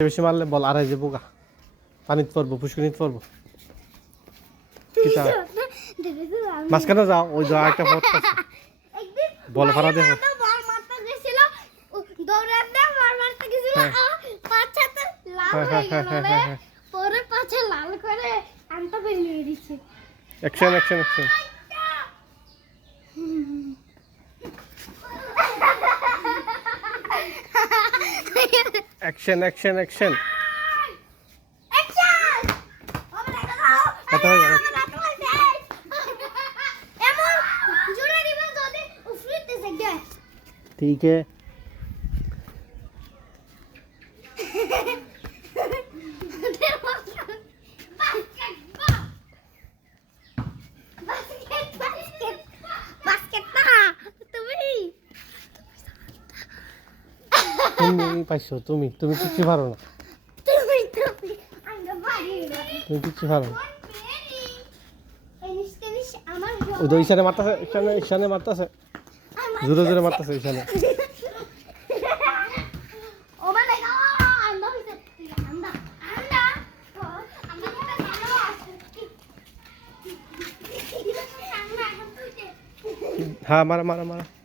বেশি মারলে বল আড়াই যাবো গা পানিতে পড়বো পুষ্করিণীতে পড়বো মাঝখানে যাও ওই যা একটা পথ আছে বল ফাড়া দেখো action action action action action action ठीक है তুমি পাইছো তুমি কিছু পারো না তুমি কিছু পারো না ওই তো ইশানে মারতাছে ইশানে মারতাছে জোরে জোরে মারতাছে ইশানে हाँ मारा मारा मारा